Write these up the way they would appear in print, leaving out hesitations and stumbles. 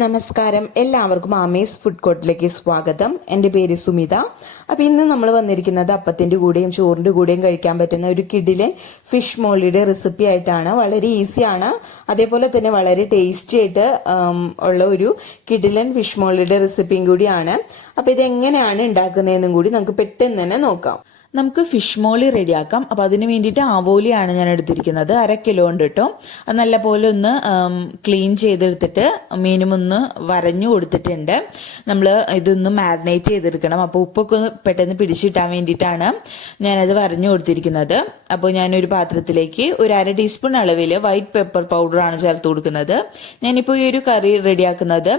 നമസ്കാരം, എല്ലാവർക്കും ആമീസ് ഫുഡ് കോർട്ടിലേക്ക് സ്വാഗതം. എൻ്റെ പേര് സുമിത. അപ്പോൾ ഇന്ന് നമ്മൾ വന്നിരിക്കുന്നത് അപ്പത്തിൻ്റെ കൂടെയും ചോറിൻ്റെ കൂടെയും കഴിക്കാൻ പറ്റുന്ന ഒരു കിഡിലൻ ഫിഷ് മോളിയുടെ റെസിപ്പി ആയിട്ടാണ്. വളരെ ഈസിയാണ്, അതേപോലെ തന്നെ വളരെ ടേസ്റ്റി ആയിട്ട് ഉള്ള ഒരു കിഡിലൻ ഫിഷ് മോളിയുടെ റെസിപ്പിയും കൂടിയാണ്. അപ്പോൾ ഇതെങ്ങനെയാണ് ഉണ്ടാക്കുന്നതെന്നും കൂടി നമുക്ക് പെട്ടെന്ന് തന്നെ നോക്കാം. നമുക്ക് ഫിഷ് മോളി റെഡിയാക്കാം. അപ്പോൾ അതിന് വേണ്ടിയിട്ട് ആവോലിയാണ് ഞാൻ എടുത്തിരിക്കുന്നത്. 1/2 കിലോ ഉണ്ട് കേട്ടോ. അത് നല്ലപോലെ ഒന്ന് ക്ലീൻ ചെയ്തെടുത്തിട്ട് മീനും ഒന്ന് വരഞ്ഞു കൊടുത്തിട്ടുണ്ട്. നമ്മൾ ഇതൊന്ന് മാരിനേറ്റ് ചെയ്തെടുക്കണം. അപ്പോൾ ഉപ്പൊക്കെ പെട്ടെന്ന് പിടിച്ചിട്ടാൻ വേണ്ടിയിട്ടാണ് ഞാനത് വരഞ്ഞു കൊടുത്തിരിക്കുന്നത്. അപ്പോൾ ഞാനൊരു പാത്രത്തിലേക്ക് ഒരു 1/2 ടീസ്പൂൺ അളവിൽ വൈറ്റ് പെപ്പർ പൗഡറാണ് ചേർത്ത് കൊടുക്കുന്നത്. ഞാനിപ്പോൾ ഈ ഒരു കറി റെഡിയാക്കുന്നത്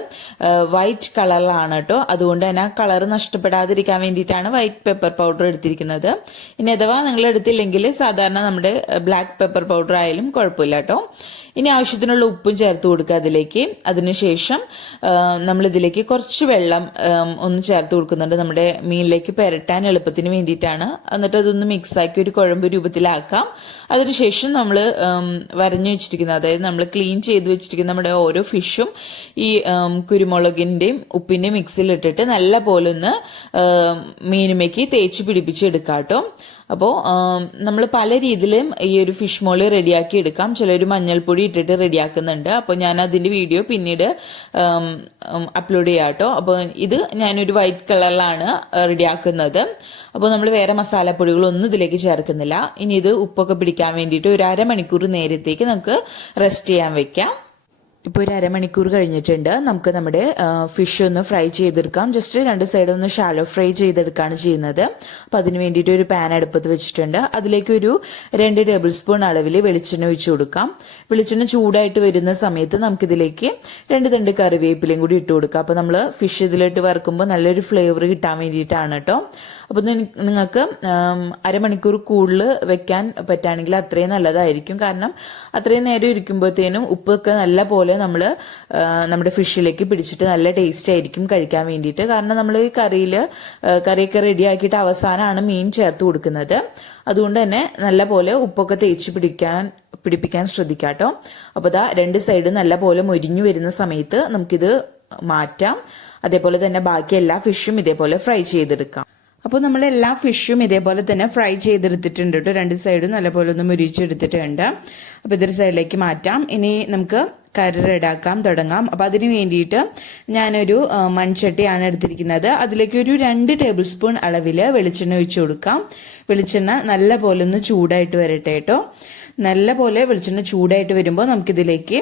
വൈറ്റ് കളറിലാണ് കേട്ടോ. അതുകൊണ്ട് തന്നെ കളർ നഷ്ടപ്പെടാതിരിക്കാൻ വേണ്ടിയിട്ടാണ് വൈറ്റ് പെപ്പർ പൗഡർ എടുത്തിരിക്കുന്നത്. ഇനി അഥവാ നിങ്ങൾ എടുത്തില്ലെങ്കിൽ സാധാരണ നമ്മുടെ ബ്ലാക്ക് പെപ്പർ പൗഡർ ആയാലും കുഴപ്പമില്ല കേട്ടോ. ഇനി ആവശ്യത്തിനുള്ള ഉപ്പും ചേർത്ത് കൊടുക്കുക അതിലേക്ക്. അതിനുശേഷം നമ്മൾ ഇതിലേക്ക് കുറച്ച് വെള്ളം ഒന്ന് ചേർത്ത് കൊടുക്കുന്നുണ്ട്, നമ്മുടെ മീനിലേക്ക് പുരട്ടാൻ എളുപ്പത്തിന് വേണ്ടിയിട്ടാണ്. എന്നിട്ട് അതൊന്ന് മിക്സാക്കി ഒരു കുഴമ്പ് രൂപത്തിലാക്കാം. അതിനുശേഷം നമ്മൾ വരഞ്ഞു വെച്ചിരിക്കുന്ന, അതായത് നമ്മൾ ക്ലീൻ ചെയ്ത് വെച്ചിരിക്കുന്ന നമ്മുടെ ഓരോ ഫിഷും ഈ കുരുമുളകിൻ്റെയും ഉപ്പിൻ്റെയും മിക്സിലിട്ടിട്ട് നല്ല പോലെ ഒന്ന് മീനുമേക്ക് തേച്ച് പിടിപ്പിച്ചെടുക്കാം കേട്ടോ. അപ്പോൾ നമ്മൾ പല രീതിയിലും ഈ ഒരു ഫിഷ് മോളി റെഡിയാക്കി എടുക്കാം. ചിലർ മഞ്ഞൾപ്പൊടി ഇട്ടിട്ട് റെഡിയാക്കുന്നുണ്ട്. അപ്പോൾ ഞാൻ അതിൻ്റെ വീഡിയോ പിന്നീട് അപ്ലോഡ് ചെയ്യാം കേട്ടോ. അപ്പോൾ ഇത് ഞാനൊരു വൈറ്റ് കളറിലാണ് റെഡിയാക്കുന്നത്. അപ്പോൾ നമ്മൾ വേറെ മസാലപ്പൊടികളൊന്നും ഇതിലേക്ക് ചേർക്കുന്നില്ല. ഇനി ഇത് ഉപ്പൊക്കെ പിടിക്കാൻ വേണ്ടിയിട്ട് ഒരു 1/2 മണിക്കൂർ നേരത്തേക്ക് നമുക്ക് റെസ്റ്റ് ചെയ്യാൻ വെക്കാം. ഇപ്പോൾ ഒരു 1/2 മണിക്കൂർ കഴിഞ്ഞിട്ടുണ്ട്. നമുക്ക് നമ്മുടെ ഫിഷ് ഒന്ന് ഫ്രൈ ചെയ്തെടുക്കാം. ജസ്റ്റ് 2 സൈഡും ഒന്ന് ഷാലോ ഫ്രൈ ചെയ്തെടുക്കുകയാണ് ചെയ്യുന്നത്. അപ്പം അതിന് വേണ്ടിയിട്ട് ഒരു പാൻ അടുപ്പത്ത് വെച്ചിട്ടുണ്ട്. അതിലേക്ക് ഒരു 2 ടേബിൾ സ്പൂൺ അളവിൽ വെളിച്ചെണ്ണ ഒഴിച്ചു കൊടുക്കാം. വെളിച്ചെണ്ണ ചൂടായിട്ട് വരുന്ന സമയത്ത് നമുക്കിതിലേക്ക് 2 തണ്ട് കറിവേപ്പിലയും കൂടി ഇട്ട് കൊടുക്കാം. അപ്പോൾ നമ്മൾ ഫിഷ് ഇതിലിട്ട് വറുക്കുമ്പോൾ നല്ലൊരു ഫ്ലേവർ കിട്ടാൻ വേണ്ടിയിട്ടാണ് കേട്ടോ. അപ്പോൾ നിങ്ങൾക്ക് 1/2 മണിക്കൂർ കൂടുതൽ വെക്കാൻ പറ്റുകയാണെങ്കിൽ അത്രയും നല്ലതായിരിക്കും. കാരണം അത്രയും നേരം ഇരിക്കുമ്പോഴത്തേനും ഉപ്പൊക്കെ നല്ല പോലെ നമ്മൾ നമ്മുടെ ഫിഷിലേക്ക് പിടിച്ചിട്ട് നല്ല ടേസ്റ്റ് ആയിരിക്കും കഴിക്കാൻ വേണ്ടിയിട്ട്. കാരണം നമ്മൾ ഈ കറിയൊക്കെ റെഡിയാക്കിയിട്ട് അവസാനമാണ് മീൻ ചേർത്ത് കൊടുക്കുന്നത്. അതുകൊണ്ട് തന്നെ നല്ല പോലെ ഉപ്പൊക്കെ തേച്ച് പിടിപ്പിക്കാൻ ശ്രദ്ധിക്കാം കേട്ടോ. അപ്പോൾ ഇതാ 2 സൈഡ് നല്ല പോലെ മൊരിഞ്ഞു വരുന്ന സമയത്ത് നമുക്കിത് മാറ്റാം. അതേപോലെ തന്നെ ബാക്കി എല്ലാ ഫിഷും ഇതേപോലെ ഫ്രൈ ചെയ്തെടുക്കാം. അപ്പോൾ നമ്മൾ എല്ലാ ഫിഷും ഇതേപോലെ തന്നെ ഫ്രൈ ചെയ്തെടുത്തിട്ടുണ്ട് കേട്ടോ. 2 സൈഡും നല്ലപോലെ ഒന്ന് മുരിച്ചെടുത്തിട്ടുണ്ട്. അപ്പോൾ ഇതൊരു സൈഡിലേക്ക് മാറ്റാം. ഇനി നമുക്ക് കറി റെഡിയാക്കാൻ തുടങ്ങാം. അപ്പോൾ അതിന് വേണ്ടിയിട്ട് ഞാനൊരു മൺചട്ടിയാണ് എടുത്തിരിക്കുന്നത്. അതിലേക്ക് ഒരു 2 ടേബിൾ സ്പൂൺ അളവിൽ വെളിച്ചെണ്ണ ഒഴിച്ചു കൊടുക്കാം. വെളിച്ചെണ്ണ നല്ല പോലെ ഒന്ന് ചൂടായിട്ട് വരട്ടെ കേട്ടോ. നല്ല പോലെ വെളിച്ചെണ്ണ ചൂടായിട്ട് വരുമ്പോൾ നമുക്കിതിലേക്ക്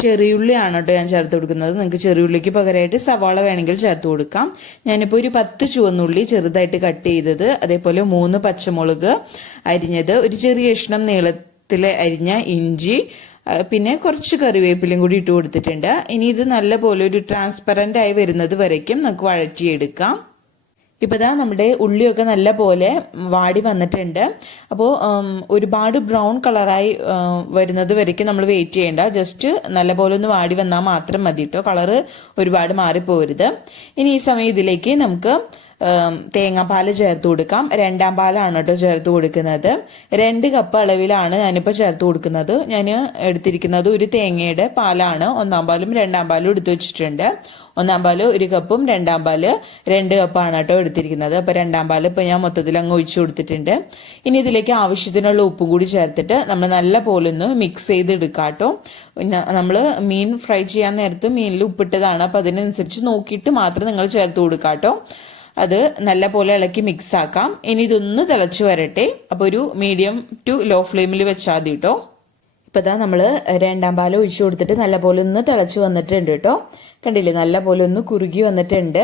ചെറിയുള്ളിയാണ് കേട്ടോ ഞാൻ ചേർത്ത് കൊടുക്കുന്നത്. നിങ്ങൾക്ക് ചെറിയുള്ളിക്ക് പകരമായിട്ട് സവാള വേണമെങ്കിൽ ചേർത്ത് കൊടുക്കാം. ഞാനിപ്പോൾ ഒരു 10 ചുവന്നുള്ളി ചെറുതായിട്ട് കട്ട് ചെയ്തത്, അതേപോലെ 3 പച്ചമുളക് അരിഞ്ഞത്, ഒരു ചെറിയ കഷ്ണം നീളത്തിൽ അരിഞ്ഞ ഇഞ്ചി, പിന്നെ കുറച്ച് കറിവേപ്പിലയും കൂടി ഇട്ട് കൊടുത്തിട്ടുണ്ട്. ഇനി ഇത് നല്ല പോലെ ഒരു ട്രാൻസ്പെറൻ്റ് ആയി വരുന്നത് വരയ്ക്കും നമുക്ക് വഴറ്റിയെടുക്കാം. ഇപ്പോൾ ഇതാ നമ്മുടെ ഉള്ളിയൊക്കെ നല്ല പോലെ വാടി വന്നിട്ടുണ്ട്. അപ്പോൾ ഒരുപാട് ബ്രൗൺ കളറായി വരുന്നത് വരയ്ക്കും നമ്മൾ വെയിറ്റ് ചെയ്യേണ്ട. ജസ്റ്റ് നല്ല പോലെ ഒന്ന് വാടി വന്നാൽ മാത്രം മതി കേട്ടോ. കളറ് ഒരുപാട് മാറിപ്പോരുത്. ഇനി ഈ സമയം ഇതിലേക്ക് നമുക്ക് തേങ്ങാപ്പാല് ചേർത്ത് കൊടുക്കാം. 2-ാം പാലാണ് കേട്ടോ ചേർത്ത് കൊടുക്കുന്നത്. 2 കപ്പ് അളവിലാണ് ഞാനിപ്പോൾ ചേർത്ത് കൊടുക്കുന്നത്. ഞാൻ എടുത്തിരിക്കുന്നത് ഒരു തേങ്ങയുടെ പാലാണ്. 1-ാം പാലും 2-ാം പാലും എടുത്തു വെച്ചിട്ടുണ്ട്. 1-ാം പാല് 1 കപ്പും 2-ാം പാല് 2 കപ്പാണ് കേട്ടോ എടുത്തിരിക്കുന്നത്. അപ്പോൾ 2-ാം പാല് ഇപ്പോൾ ഞാൻ മൊത്തത്തിൽ അങ്ങ് ഒഴിച്ചു കൊടുത്തിട്ടുണ്ട്. ഇനി ഇതിലേക്ക് ആവശ്യത്തിനുള്ള ഉപ്പും കൂടി ചേർത്തിട്ട് നമ്മൾ നല്ല പോലെ ഒന്ന് മിക്സ് ചെയ്തെടുക്കാം കേട്ടോ. നമ്മൾ മീൻ ഫ്രൈ ചെയ്യാൻ നേരത്ത് മീനിൽ ഉപ്പിട്ടതാണ്. അപ്പോൾ അതിനനുസരിച്ച് നോക്കിയിട്ട് മാത്രം നിങ്ങൾ ചേർത്ത് കൊടുക്കാം കേട്ടോ. അത് നല്ല പോലെ ഇളക്കി മിക്സ് ആക്കാം. ഇനി ഇതൊന്ന് തിളച്ച് വരട്ടെ. അപ്പോൾ ഒരു മീഡിയം ടു ലോ ഫ്ലെയിമിൽ വെച്ചാൽ മതി കേട്ടോ. ഇപ്പോൾ ഇതാ നമ്മൾ 2-ാം പാൽ ഒഴിച്ചു കൊടുത്തിട്ട് നല്ല പോലെ ഒന്ന് തിളച്ച് വന്നിട്ടുണ്ട് കേട്ടോ. കണ്ടില്ലേ, നല്ല പോലെ ഒന്ന് കുറുകി വന്നിട്ടുണ്ട്.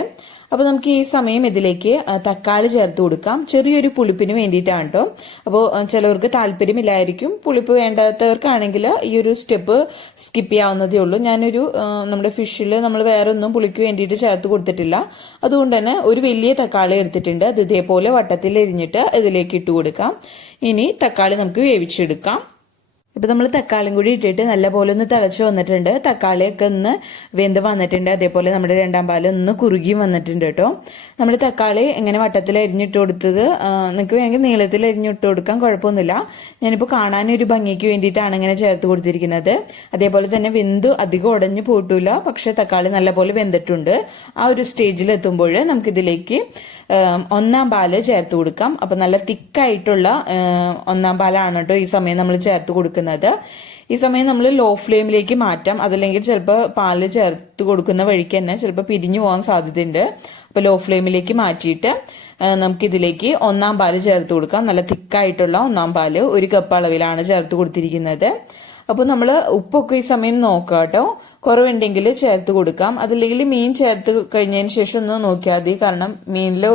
അപ്പോൾ നമുക്ക് ഈ സമയം ഇതിലേക്ക് തക്കാളി ചേർത്ത് കൊടുക്കാം. ചെറിയൊരു പുളിപ്പിന് വേണ്ടിയിട്ടാണ് കേട്ടോ. അപ്പോൾ ചിലവർക്ക് താല്പര്യമില്ലായിരിക്കും. പുളിപ്പ് വേണ്ടാത്തവർക്കാണെങ്കിൽ ഈ ഒരു സ്റ്റെപ്പ് സ്കിപ്പ് ചെയ്യാവുന്നതേ ഉള്ളൂ. ഞാനൊരു നമ്മുടെ ഫിഷിൽ നമ്മൾ വേറെ ഒന്നും പുളിക്ക് വേണ്ടിയിട്ട് ചേർത്ത് കൊടുത്തിട്ടില്ല. അതുകൊണ്ട് തന്നെ ഒരു വലിയ തക്കാളി എടുത്തിട്ടുണ്ട്. അത് ഇതേപോലെ വട്ടത്തിൽ എരിഞ്ഞിട്ട് ഇതിലേക്ക് ഇട്ട് കൊടുക്കാം. ഇനി തക്കാളി നമുക്ക് വേവിച്ചെടുക്കാം. ഇപ്പം നമ്മൾ തക്കാളിയും കൂടി ഇട്ടിട്ട് നല്ലപോലെ ഒന്ന് തിളച്ച് വന്നിട്ടുണ്ട്. തക്കാളിയൊക്കെ ഒന്ന് വെന്ത് വന്നിട്ടുണ്ട്. അതേപോലെ നമ്മുടെ രണ്ടാം പാല് ഒന്ന് കുറുകി വന്നിട്ടുണ്ട് കേട്ടോ. നമ്മൾ തക്കാളി ഇങ്ങനെ വട്ടത്തിൽ അരിഞ്ഞിട്ട് കൊടുത്തത് നിങ്ങൾക്ക് വേണമെങ്കിൽ നീളത്തിൽ അരിഞ്ഞിട്ട് കൊടുക്കാൻ കുഴപ്പമൊന്നുമില്ല. ഞാനിപ്പോൾ കാണാനൊരു ഭംഗിക്ക് വേണ്ടിയിട്ടാണ് ഇങ്ങനെ ചേർത്ത് കൊടുത്തിരിക്കുന്നത്. അതേപോലെ തന്നെ വെന്ത് അധികം ഉടഞ്ഞു പോയിട്ടില്ല, പക്ഷേ തക്കാളി നല്ലപോലെ വെന്തിട്ടുണ്ട്. ആ ഒരു സ്റ്റേജിൽ എത്തുമ്പോൾ നമുക്കിതിലേക്ക് ഒന്നാം പാല് ചേർത്ത് കൊടുക്കാം. അപ്പം നല്ല തിക്കായിട്ടുള്ള ഒന്നാം പാലാണ് കേട്ടോ ഈ സമയം നമ്മൾ ചേർത്ത് കൊടുക്കുന്നത്. ഈ സമയം നമ്മൾ ലോ ഫ്ലെയിമിലേക്ക് മാറ്റാം, അതല്ലെങ്കിൽ ചിലപ്പോൾ പാല് ചേർത്ത് കൊടുക്കുന്ന വഴിക്ക് തന്നെ ചിലപ്പോൾ പിരിഞ്ഞു പോകാൻ സാധ്യതയുണ്ട്. അപ്പോൾ ലോ ഫ്ലെയിമിലേക്ക് മാറ്റിയിട്ട് നമുക്കിതിലേക്ക് ഒന്നാം പാല് ചേർത്ത് കൊടുക്കാം. നല്ല തിക്കായിട്ടുള്ള ഒന്നാം പാല് 1 കപ്പ് അളവിലാണ് ചേർത്ത് കൊടുത്തിരിക്കുന്നത്. അപ്പോൾ നമ്മൾ ഉപ്പൊക്കെ ഈ സമയം നോക്കുക കേട്ടോ. കുറവുണ്ടെങ്കിൽ ചേർത്ത് കൊടുക്കാം. അതല്ലെങ്കിൽ മീൻ ചേർത്ത് കഴിഞ്ഞതിന് ശേഷം ഒന്ന് നോക്കിയാൽ മതി. കാരണം മീനിൽ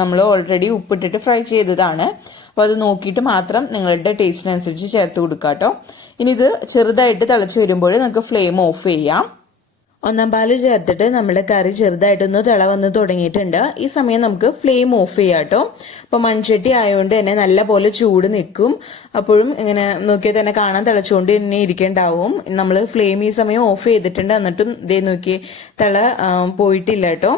നമ്മൾ ഓൾറെഡി ഉപ്പിട്ടിട്ട് ഫ്രൈ ചെയ്തതാണ്. അപ്പോൾ അത് നോക്കിയിട്ട് മാത്രം നിങ്ങളുടെ ടേസ്റ്റിനനുസരിച്ച് ചേർത്ത് കൊടുക്കുക കേട്ടോ. ഇനി ഇത് ചെറുതായിട്ട് തിളച്ച് വരുമ്പോൾ നമുക്ക് ഫ്ലെയിം ഓഫ് ചെയ്യാം. ഒന്നാം പാല് ചേർത്തിട്ട് നമ്മുടെ കറി ചെറുതായിട്ടൊന്ന് തിള വന്ന് തുടങ്ങിയിട്ടുണ്ട്. ഈ സമയം നമുക്ക് ഫ്ലെയിം ഓഫ് ചെയ്യാം കേട്ടോ. അപ്പോൾ മൺചട്ടി ആയതുകൊണ്ട് തന്നെ നല്ല പോലെ ചൂട് നിൽക്കും. അപ്പോഴും ഇങ്ങനെ നോക്കിയാൽ തന്നെ കാണാൻ തിളച്ചുകൊണ്ട് തന്നെ ഇരിക്കേണ്ടാവും. നമ്മൾ ഫ്ലെയിം ഈ സമയം ഓഫ് ചെയ്തിട്ടുണ്ട്, എന്നിട്ടും ഇതേ നോക്കി തിള പോയിട്ടില്ല കേട്ടോ.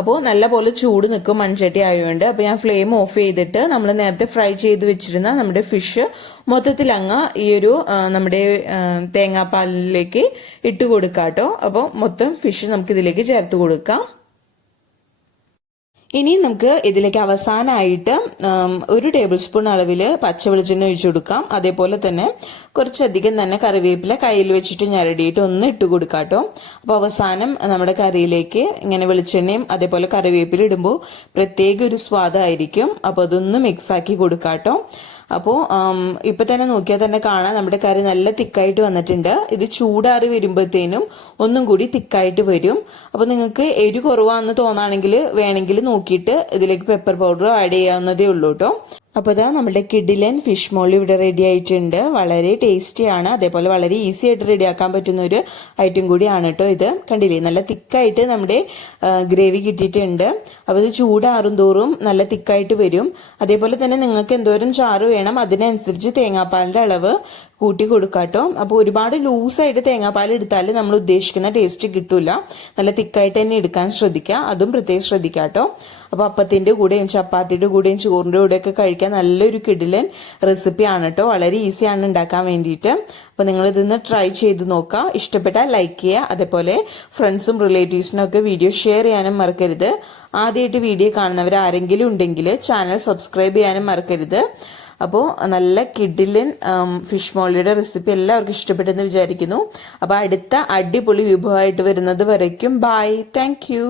അപ്പോൾ നല്ല പോലെ ചൂട് നിൽക്കും മൺചട്ടി ആയതുകൊണ്ട്. അപ്പോൾ ഞാൻ ഫ്ലെയിം ഓഫ് ചെയ്തിട്ട് നമ്മൾ നേരത്തെ ഫ്രൈ ചെയ്ത് വെച്ചിരുന്ന നമ്മുടെ ഫിഷ് മൊത്തത്തിൽ അങ്ങ് ഈ ഒരു നമ്മുടെ തേങ്ങാപ്പാലിലേക്ക് ഇട്ട് കൊടുക്കാം കേട്ടോ. അപ്പോൾ മൊത്തം ഫിഷ് നമുക്ക് ഇതിലേക്ക് ചേർത്ത് കൊടുക്കാം. ഇനി നമുക്ക് ഇതിലേക്ക് അവസാനമായിട്ട് 1 ടേബിൾ സ്പൂൺ അളവിൽ പച്ച വെളിച്ചെണ്ണ ഒഴിച്ചു കൊടുക്കാം. അതേപോലെ തന്നെ കുറച്ചധികം തന്നെ കറിവേപ്പില കയ്യിൽ വെച്ചിട്ട് ഞരടിയിട്ട് ഒന്ന് ഇട്ട് കൊടുക്കാം കേട്ടോ. അപ്പോൾ അവസാനം നമ്മുടെ കറിയിലേക്ക് ഇങ്ങനെ വെളിച്ചെണ്ണയും അതേപോലെ കറിവേപ്പില ഇടുമ്പോൾ പ്രത്യേക ഒരു സ്വാദായിരിക്കും. അപ്പോൾ അതൊന്ന് മിക്സ് ആക്കി കൊടുക്കാം കേട്ടോ. അപ്പോൾ ഇപ്പം തന്നെ നോക്കിയാൽ തന്നെ കാണാം നമ്മുടെ കറി നല്ല തിക്കായിട്ട് വന്നിട്ടുണ്ട്. ഇത് ചൂടാറി വരുമ്പോഴത്തേനും ഒന്നും കൂടി തിക്കായിട്ട് വരും. അപ്പോൾ നിങ്ങൾക്ക് എരി കുറവാണെന്ന് തോന്നുകയാണെങ്കിൽ വേണമെങ്കിൽ നോക്കിയിട്ട് ഇതിലേക്ക് പെപ്പർ പൗഡർ ആഡ് ചെയ്യാവുന്നതേ ഉള്ളൂ കേട്ടോ. അപ്പോൾ ഇതാ നമ്മുടെ കിഡിലൻ ഫിഷ് മോളി ഇവിടെ റെഡി ആയിട്ടുണ്ട്. വളരെ ടേസ്റ്റിയാണ്, അതേപോലെ വളരെ ഈസി ആയിട്ട് റെഡിയാക്കാൻ പറ്റുന്ന ഒരു ഐറ്റം കൂടിയാണ് കേട്ടോ ഇത്. കണ്ടില്ലേ, നല്ല തിക്കായിട്ട് നമ്മുടെ ഗ്രേവി കിട്ടിയിട്ടുണ്ട്. അപ്പോൾ ഇത് ചൂടാറും തോറും നല്ല തിക്കായിട്ട് വരും. അതേപോലെ തന്നെ നിങ്ങൾക്ക് എന്തോരം ചാറ് വേണം അതിനനുസരിച്ച് തേങ്ങാപ്പാലിൻ്റെ അളവ് കൂട്ടി കൊടുക്കാം കേട്ടോ. അപ്പോൾ ഒരുപാട് ലൂസായിട്ട് തേങ്ങാപ്പാൽ എടുത്താൽ നമ്മൾ ഉദ്ദേശിക്കുന്ന ടേസ്റ്റ് കിട്ടില്ല. നല്ല തിക്കായിട്ട് തന്നെ എടുക്കാൻ ശ്രദ്ധിക്കുക, അതും പ്രത്യേകം ശ്രദ്ധിക്കുക കേട്ടോ. അപ്പോൾ അപ്പത്തിൻ്റെ കൂടെയും ചപ്പാത്തിയുടെ കൂടെയും ചോറിൻ്റെ കൂടെയൊക്കെ കഴിക്കാൻ നല്ലൊരു കിടിലൻ റെസിപ്പിയാണ് കേട്ടോ. വളരെ ഈസിയാണ് ഉണ്ടാക്കാൻ വേണ്ടിയിട്ട്. അപ്പോൾ നിങ്ങളിതൊന്ന് ട്രൈ ചെയ്ത് നോക്കുക. ഇഷ്ടപ്പെട്ടാൽ ലൈക്ക് ചെയ്യുക. അതേപോലെ ഫ്രണ്ട്സും റിലേറ്റീവ്സിനും ഒക്കെ വീഡിയോ ഷെയർ ചെയ്യാനും മറക്കരുത്. ആദ്യമായിട്ട് വീഡിയോ കാണുന്നവർ ആരെങ്കിലും ഉണ്ടെങ്കിൽ ചാനൽ സബ്സ്ക്രൈബ് ചെയ്യാനും മറക്കരുത്. അപ്പോൾ നല്ല കിഡിലൻ ഫിഷ് മോളിയുടെ റെസിപ്പി എല്ലാവർക്കും ഇഷ്ടപ്പെട്ടെന്ന് വിചാരിക്കുന്നു. അപ്പോൾ അടുത്ത അടിപൊളി വിഭവമായിട്ട് വരുന്നത് വരയ്ക്കും ബൈ. Thank you.